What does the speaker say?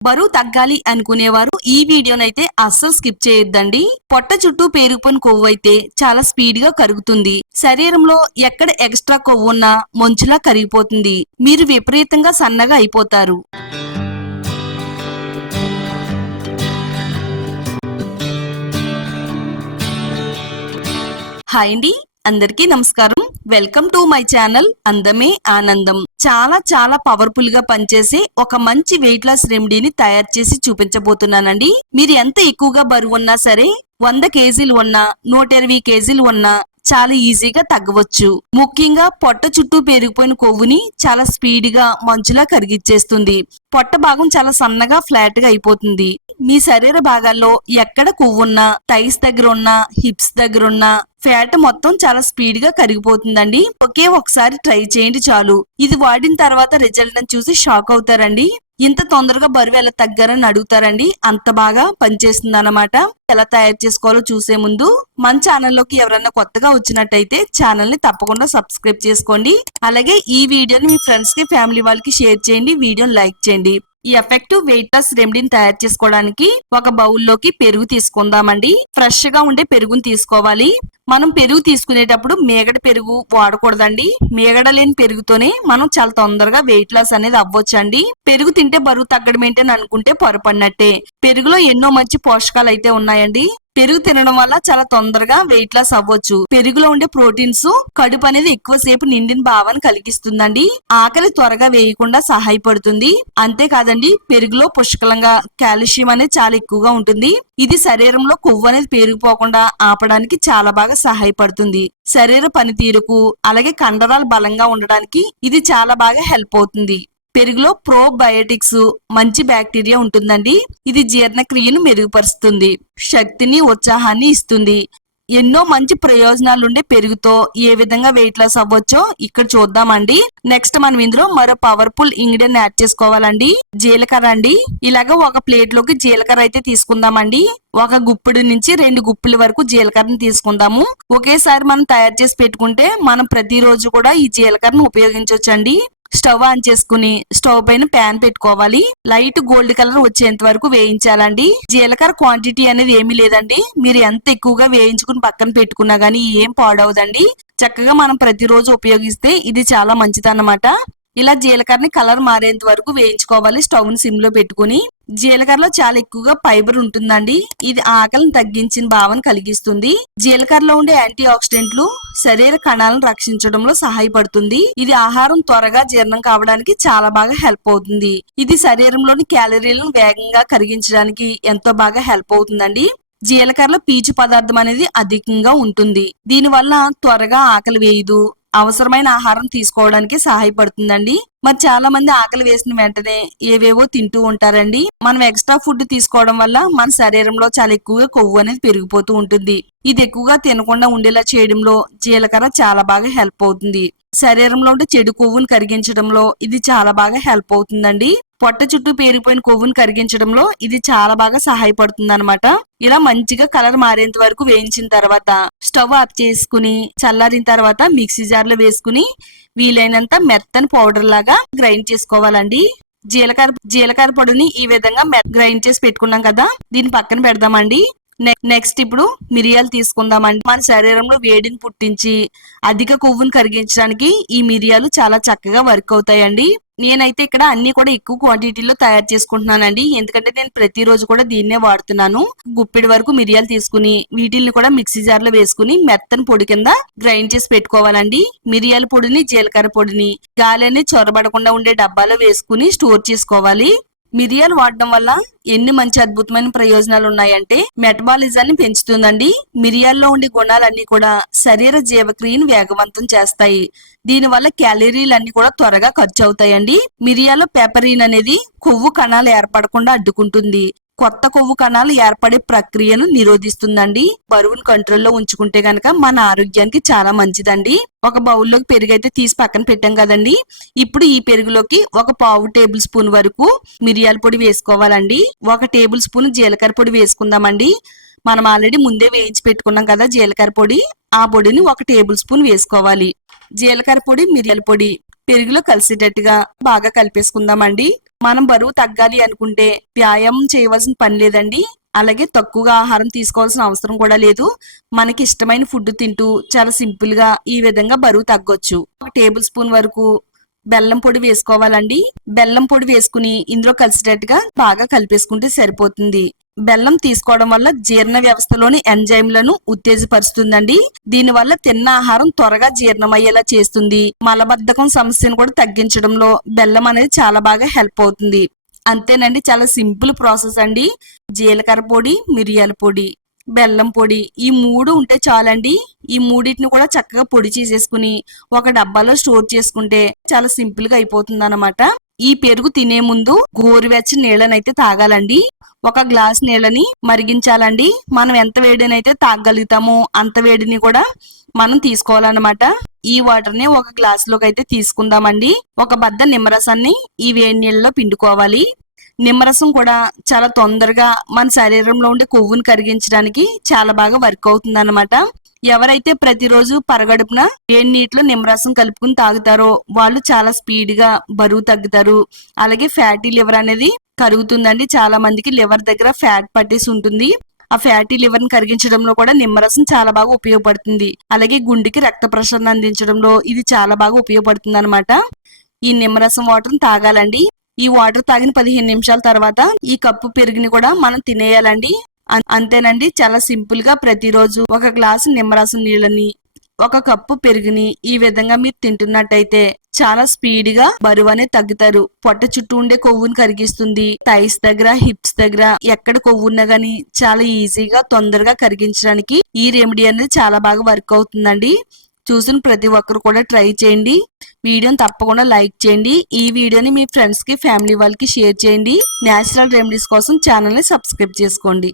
బరువు తగ్గాలి అనుకునేవారు ఈ వీడియోనైతే అస్సలు స్కిప్ చేయొద్దండి. పొట్ట చుట్టూ పేరుకుపోయిన కొవ్వు అయితే చాలా స్పీడ్ గా కరుగుతుంది. శరీరంలో ఎక్కడ ఎక్స్ట్రా కొవ్వు ఉన్నా మంచులా కరిగిపోతుంది. మీరు విపరీతంగా సన్నగా అయిపోతారు. హాయ్ అండి, అందరికీ నమస్కారం. వెల్కమ్ టు మై ఛానల్ అందమే ఆనందం. చాలా పవర్ఫుల్ గా పనిచేసే ఒక మంచి వెయిట్ లాస్ రెమెడీని తయారు చేసి చూపించబోతున్నానండి. మీరు ఎంత ఎక్కువగా బరువు ఉన్నా సరే, 100 కేజీలు ఉన్నా 120 కేజీలు ఉన్నా చాలా ఈజీగా తగ్గవచ్చు. ముఖ్యంగా పొట్ట చుట్టూ పెరిగిపోయిన కొవ్వుని చాలా స్పీడ్ గా మంచులా కరిగిచ్చేస్తుంది. పొట్ట భాగం చాలా సన్నగా ఫ్లాట్ గా అయిపోతుంది. మీ శరీర భాగాల్లో ఎక్కడ కొవ్వున్నా, థైస్ దగ్గర ఉన్నా, హిప్స్ దగ్గర ఉన్నా ఫ్యాట్ మొత్తం చాలా స్పీడ్ గా కరిగిపోతుందండి. ఒకే ఒకసారి ట్రై చేయండి చాలు. ఇది వాడిన తర్వాత రిజల్ట్ చూసి షాక్ అవుతారండి. ఇంత తొందరగా బరువు ఎలా తగ్గారని అడుగుతారండి. అంత బాగా పనిచేస్తుంది అన్నమాట. ఎలా తయారు చేసుకోవాలో చూసే ముందు మన ఛానల్లోకి ఎవరైనా కొత్తగా వచ్చినట్టయితే ఛానల్ ని తప్పకుండా సబ్స్క్రైబ్ చేసుకోండి. అలాగే ఈ వీడియోని మీ ఫ్రెండ్స్ కి, ఫ్యామిలీ వాళ్ళకి షేర్ చేయండి. వీడియోని లైక్ చేయండి. ఈ ఎఫెక్టివ్ వెయిట్ లాస్ రెమెడీని తయారు చేసుకోవడానికి ఒక బౌల్లోకి పెరుగు తీసుకుందామండి. ఫ్రెష్ గా ఉండే పెరుగుని తీసుకోవాలి. మనం పెరుగు తీసుకునేటప్పుడు మేగడ పెరుగు వాడకూడదండి. మేగడ లేని పెరుగుతోనే మనం చాలా తొందరగా వెయిట్ లాస్ అనేది అవ్వచ్చండి. పెరుగు తింటే బరువు తగ్గడం ఏంటని అనుకుంటే పొరపడినట్టే. పెరుగులో ఎన్నో మంచి పోషకాలు అయితే ఉన్నాయండి. పెరుగు తినడం వల్ల చాలా తొందరగా వెయిట్ లాస్ అవ్వచ్చు. పెరుగులో ఉండే ప్రోటీన్స్ కడుపు అనేది ఎక్కువసేపు నిండిన భావాన్ని కలిగిస్తుందండి. ఆకలి త్వరగా వేయకుండా సహాయపడుతుంది. అంతేకాదండి, పెరుగులో పుష్కలంగా కాల్షియం అనేది చాలా ఎక్కువగా ఉంటుంది. ఇది శరీరంలో కొవ్వు అనేది పేరుకుపోకుండా ఆపడానికి చాలా బాగా సహాయపడుతుంది. శరీర పనితీరుకు, అలాగే కండరాలు బలంగా ఉండడానికి ఇది చాలా బాగా హెల్ప్ అవుతుంది. పెరుగులో ప్రోబయోటిక్స్, మంచి బ్యాక్టీరియా ఉంటుందండి. ఇది జీర్ణక్రియను మెరుగుపరుస్తుంది, శక్తిని, ఉత్సాహాన్ని ఇస్తుంది. ఎన్నో మంచి ప్రయోజనాలుండే పెరుగుతో ఏ విధంగా వెయిట్ లాస్ అవ్వచ్చో ఇక్కడ చూద్దామండి. నెక్స్ట్ మనం ఇందులో మరో పవర్ఫుల్ ఇంగ్రీడియంట్ యాడ్ చేసుకోవాలండి. జీలకర్ర అండి. ఇలాగ ఒక ప్లేట్ లోకి జీలకర్ర అయితే తీసుకుందామండి. ఒక గుప్పిడి నుంచి 2 గుప్పిల వరకు జీలకర్రని తీసుకుందాము. ఒకేసారి మనం తయారు చేసి పెట్టుకుంటే మనం ప్రతిరోజు కూడా ఈ జీలకర్రను ఉపయోగించవచ్చండి. స్టవ్ ఆన్ చేసుకుని స్టవ్ పైన ప్యాన్ పెట్టుకోవాలి. లైట్ గోల్డ్ కలర్ వచ్చేంత వరకు వేయించాలండి. జీలకర్ర క్వాంటిటీ అనేది ఏమీ లేదండి. మీరు ఎంత ఎక్కువగా వేయించుకుని పక్కన పెట్టుకున్నా గానీ ఏం పాడవదండి. చక్కగా మనం ప్రతిరోజు ఉపయోగిస్తే ఇది చాలా మంచిదన్నమాట. ఇలా జీలకర్రని కలర్ మారేంత వరకు వేయించుకోవాలి. స్టవ్ ని సిమ్ లో పెట్టుకుని. జీలకర్రలో చాలా ఎక్కువగా ఫైబర్ ఉంటుందండి. ఇది ఆకలిని తగ్గించిన భావన కలిగిస్తుంది. జీలకర్రలో ఉండే యాంటీ ఆక్సిడెంట్లు శరీర కణాలను రక్షించడంలో సహాయపడుతుంది. ఇది ఆహారం త్వరగా జీర్ణం కావడానికి చాలా బాగా హెల్ప్ అవుతుంది. ఇది శరీరంలోని క్యాలరీలను వేగంగా కరిగించడానికి ఎంతో బాగా హెల్ప్ అవుతుందండి. జీలకర్రలో పీచు పదార్థం అనేది అధికంగా ఉంటుంది. దీనివల్ల త్వరగా ఆకలి వేయదు. అవసరమైన ఆహారం తీసుకోవడానికి సహాయపడుతుందండి. మరి చాలా మంది ఆకలి వేసిన వెంటనే ఏవేవో తింటూ ఉంటారండి. మనం ఎక్స్ట్రా ఫుడ్ తీసుకోవడం వల్ల మన శరీరంలో చాలా ఎక్కువగా కొవ్వు అనేది పెరిగిపోతూ ఉంటుంది. ఇది ఎక్కువగా తినకుండా ఉండేలా చేయడంలో జీలకర్ర చాలా బాగా హెల్ప్ అవుతుంది. శరీరంలో ఉండే చెడు కొవ్వును కరిగించడంలో ఇది చాలా బాగా హెల్ప్ అవుతుందండి. పొట్ట చుట్టూ పేరిపోయిన కొవ్వును కరిగించడంలో ఇది చాలా బాగా సహాయపడుతుంది అనమాట. ఇలా మంచిగా కలర్ మారేంత వరకు వేయించిన తర్వాత స్టవ్ ఆఫ్ చేసుకుని చల్లారిన తర్వాత మిక్సీ జార్ లో వేసుకుని వీలైనంత మెత్తని పౌడర్ లాగా గ్రైండ్ చేసుకోవాలండి. జీలకర్ర పొడిని ఈ విధంగా గ్రైండ్ చేసి పెట్టుకున్నాం కదా, దీన్ని పక్కన పెడదామండి. నెక్స్ట్ ఇప్పుడు మిరియాలు తీసుకుందామండి. మన శరీరంలో వేడిని పుట్టించి అధిక కొవ్వును కరిగించడానికి ఈ మిరియాలు చాలా చక్కగా వర్క్ అవుతాయండి. నేనైతే ఇక్కడ అన్ని కూడా ఎక్కువ క్వాంటిటీలో తయారు చేసుకుంటున్నానండి. ఎందుకంటే నేను ప్రతిరోజు కూడా దీన్నే వాడుతున్నాను. గుప్పిడి వరకు మిరియాలు తీసుకుని వీటిల్ని కూడా మిక్సీ జార్ లో వేసుకుని మెత్తని పొడి కింద గ్రైండ్ చేసి పెట్టుకోవాలండి. మిరియాల పొడిని, జీలకర్ర పొడిని గాలి అనేది చొరబడకుండా ఉండే డబ్బాలో వేసుకుని స్టోర్ చేసుకోవాలి. మిరియాలు వాడడం వల్ల ఎన్ని మంచి అద్భుతమైన ప్రయోజనాలు ఉన్నాయంటే, మెటబాలిజాన్ని పెంచుతుందండి. మిరియాల్లో ఉండే గుణాలన్నీ కూడా శరీర జీవక్రియను వేగవంతం చేస్తాయి. దీనివల్ల క్యాలరీలన్నీ కూడా త్వరగా ఖర్చు అవుతాయండి. మిరియాలో పెపరిన్ అనేది కొవ్వు కణాలు ఏర్పడకుండా అడ్డుకుంటుంది. కొత్త కొవ్వు కణాలు ఏర్పడే ప్రక్రియను నిరోధిస్తుందండి. బరువును కంట్రోల్లో ఉంచుకుంటే గనక మన ఆరోగ్యానికి చాలా మంచిదండి. ఒక బౌల్లోకి పెరుగు అయితే తీసి పక్కన పెట్టాం కదండి. ఇప్పుడు ఈ పెరుగులోకి ఒక 1/2 టేబుల్ స్పూన్ వరకు మిరియాల పొడి వేసుకోవాలండి. 1 టేబుల్ స్పూన్ జీలకర్ర పొడి వేసుకుందామండి. మనం ఆల్రెడీ ముందే వేయించి పెట్టుకున్నాం కదా జీలకర్ర పొడి, ఆ పొడిని 1 టేబుల్ స్పూన్ వేసుకోవాలి. జీలకర్ర పొడి, మిరియాల పొడి పెరుగులో కలిసేటట్టుగా బాగా కలిపేసుకుందామండి. మనం బరువు తగ్గాలి అనుకుంటే వ్యాయామం చేయవలసిన పని లేదండి. అలాగే తక్కువగా ఆహారం తీసుకోవాల్సిన అవసరం కూడా లేదు. మనకి ఇష్టమైన ఫుడ్ తింటూ చాలా సింపుల్ గా ఈ విధంగా బరువు తగ్గొచ్చు. 1 టేబుల్ స్పూన్ వరకు బెల్లం పొడి వేసుకోవాలండి. బెల్లం పొడి వేసుకుని ఇందులో కలిసేటట్టుగా బాగా కలిపేసుకుంటే సరిపోతుంది. బెల్లం తీసుకోవడం వల్ల జీర్ణ వ్యవస్థలోని ఎంజైమ్లను ఉత్తేజపరుస్తుందండి. దీని వల్ల తిన్న ఆహారం త్వరగా జీర్ణమయ్యేలా చేస్తుంది. మలబద్ధకం సమస్యను కూడా తగ్గించడంలో బెల్లం అనేది చాలా బాగా హెల్ప్ అవుతుంది. అంతేనండి, చాలా సింపుల్ ప్రాసెస్ అండి. జీలకర్ర పొడి, మిరియాల పొడి, బెల్లం పొడి ఈ 3 ఉంటే చాలండి. ఈ మూడింటిని కూడా చక్కగా పొడి చేసేసుకుని ఒక డబ్బాలో స్టోర్ చేసుకుంటే చాలా సింపుల్ గా అయిపోతుంది అన్నమాట. ఈ పెరుగు తినే ముందు గోరువెచ్చని నీళ్ళనైతే తాగాలండి. 1 గ్లాస్ నీళ్ళని మరిగించాలండి. మనం ఎంత వేడినైతే తాగగలుగుతామో అంత వేడిని కూడా మనం తీసుకోవాలన్నమాట. ఈ వాటర్ ని 1 గ్లాస్ లోకి అయితే తీసుకుందామండి. 1 బద్ద నిమ్మరసాన్ని ఈ వేడి నీళ్ళలో పిండుకోవాలి. నిమ్మరసం కూడా చాలా తొందరగా మన శరీరంలో ఉండే కొవ్వును కరిగించడానికి చాలా బాగా వర్క్ అవుతుంది అన్నమాట. ఎవరైతే ప్రతిరోజు పరగడుపున వేడి నీటిలో నిమ్మరసం కలుపుకుని తాగుతారో వాళ్ళు చాలా స్పీడ్ గా బరువు తగ్గుతారు. అలాగే ఫ్యాటీ లివర్ అనేది కరుగుతుందండి. చాలా మందికి లివర్ దగ్గర ఫ్యాట్ పట్టేసి ఉంటుంది. ఆ ఫ్యాటీ లివర్ ని కరిగించడంలో కూడా నిమ్మరసం చాలా బాగా ఉపయోగపడుతుంది. అలాగే గుండెకి రక్త ప్రసరణ అందించడంలో ఇది చాలా బాగా ఉపయోగపడుతుంది అన్నమాట. ఈ నిమ్మరసం వాటర్ తాగాలండి. ఈ వాటర్ తాగిన 15 నిమిషాల తర్వాత ఈ కప్పు పెరుగుని కూడా మనం తినేయాలండి. అంతేనండి, చాలా సింపుల్ గా ప్రతిరోజు 1 గ్లాసు నిమ్మరసం నీళ్ళని 1 కప్పు పెరుగుని ఈ విధంగా మీరు తింటున్నట్టయితే చాలా స్పీడ్ గా బరువు అనేది తగ్గుతారు. పొట్ట చుట్టూ ఉండే కొవ్వుని కరిగిస్తుంది. థైస్ దగ్గర, హిప్స్ దగ్గర ఎక్కడ కొవ్వు ఉన్నా గానీ చాలా ఈజీగా తొందరగా కరిగించడానికి ఈ రెమెడీ అనేది చాలా బాగా వర్క్ అవుతుందండి. చూసిన ప్రతి ఒక్కరు కూడా ట్రై చేయండి. వీడియోని తప్పకుండా లైక్ చేయండి. ఈ వీడియోని మీ ఫ్రెండ్స్ కి, ఫ్యామిలీ వాళ్ళకి షేర్ చేయండి. నేచురల్ రెమెడీస్ కోసం ఛానల్ ని సబ్స్క్రైబ్ చేసుకోండి.